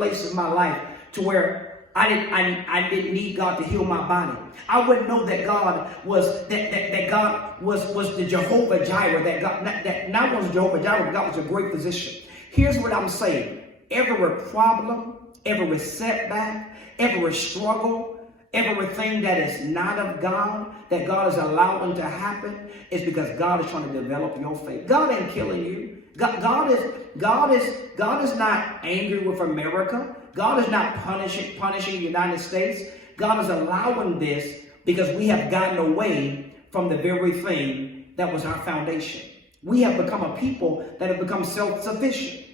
place in my life to where I didn't need God to heal my body. I wouldn't know that God was that God was the Jehovah Jireh. That not was Jehovah Jireh, but God was a great physician. Here's what I'm saying: every problem, every setback, every struggle, everything that is not of God, that God is allowing to happen, is because God is trying to develop your faith. God ain't killing you. God is not angry with America. God is not punishing the United States. God is allowing this because we have gotten away from the very thing that was our foundation. We have become a people that have become self-sufficient.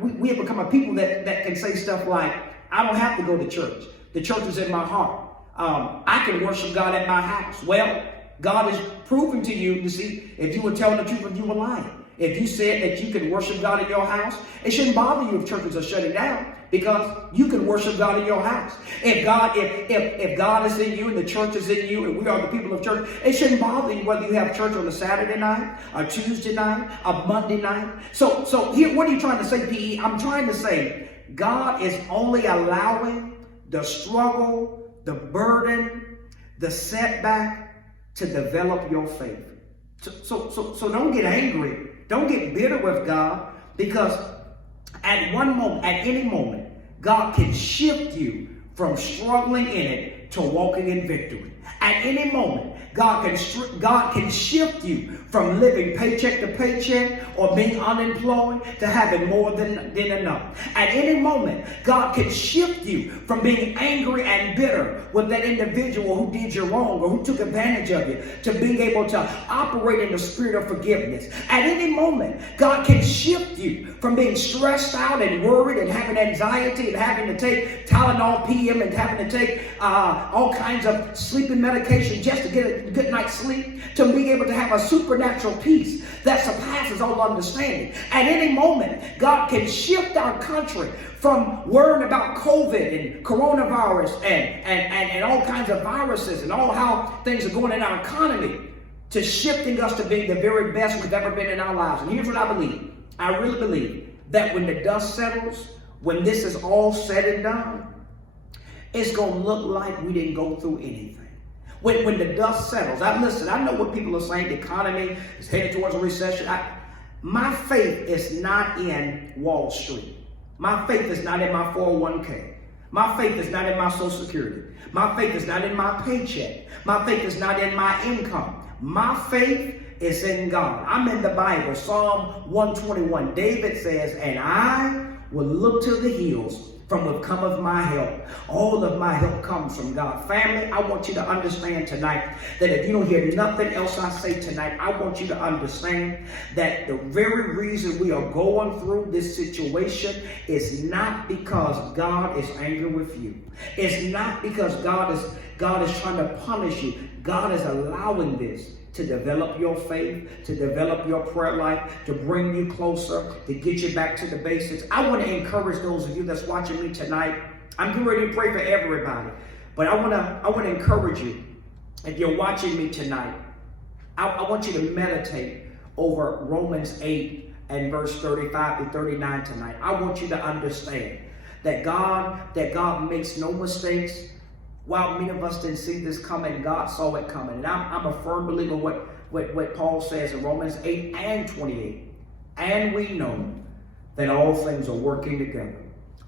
We have become a people that can say stuff like, I don't have to go to church. The church is in my heart. I can worship God at my house. Well, God is proving to you, you see, if you were telling the truth, if you were lying. If you said that you can worship God in your house, it shouldn't bother you if churches are shutting down, because you can worship God in your house. If God is in you and the church is in you and we are the people of church, it shouldn't bother you whether you have church on a Saturday night, a Tuesday night, a Monday night. So here, what are you trying to say, PE? I'm trying to say God is only allowing the struggle, the burden, the setback to develop your faith. So don't get angry. Don't get bitter with God, because at any moment, God can shift you from struggling in it to walking in victory. At any moment, God can shift you from living paycheck to paycheck or being unemployed to having more than enough. At any moment, God can shift you from being angry and bitter with that individual who did you wrong or who took advantage of you to being able to operate in the spirit of forgiveness. At any moment, God can shift you from being stressed out and worried and having anxiety and having to take Tylenol PM and having to take all kinds of sleeping medication just to get a good night's sleep, to being able to have a supernatural peace that surpasses all understanding. At any moment, God can shift our country from worrying about COVID and coronavirus and all kinds of viruses and all how things are going in our economy to shifting us to being the very best we've ever been in our lives. And here's what I believe. I really believe that when the dust settles, when this is all said and done, it's going to look like we didn't go through anything. When the dust settles, I know what people are saying. The economy is headed towards a recession. My faith is not in Wall Street. My faith is not in my 401k. My faith is not in my Social Security. My faith is not in my paycheck. My faith is not in my income. My faith is in God. I'm in the Bible, Psalm 121. David says, and I will look to the hills from which cometh my help. All of my help comes from God. Family, I want you to understand tonight that if you don't hear nothing else I say tonight, I want you to understand that the very reason we are going through this situation is not because God is angry with you. It's not because God is trying to punish you. God is allowing this to develop your faith, to develop your prayer life, to bring you closer, to get you back to the basics. I want to encourage those of you that's watching me tonight. I'm getting ready to pray for everybody, but I want to encourage you. If you're watching me tonight, I want you to meditate over Romans 8 and verse 35 to 39 tonight. I want you to understand that God makes no mistakes. While many of us didn't see this coming, God saw it coming. And I'm a firm believer what Paul says in Romans 8 and 28. And we know that all things are working together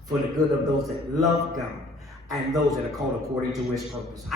for the good of those that love God and those that are called according to his purpose.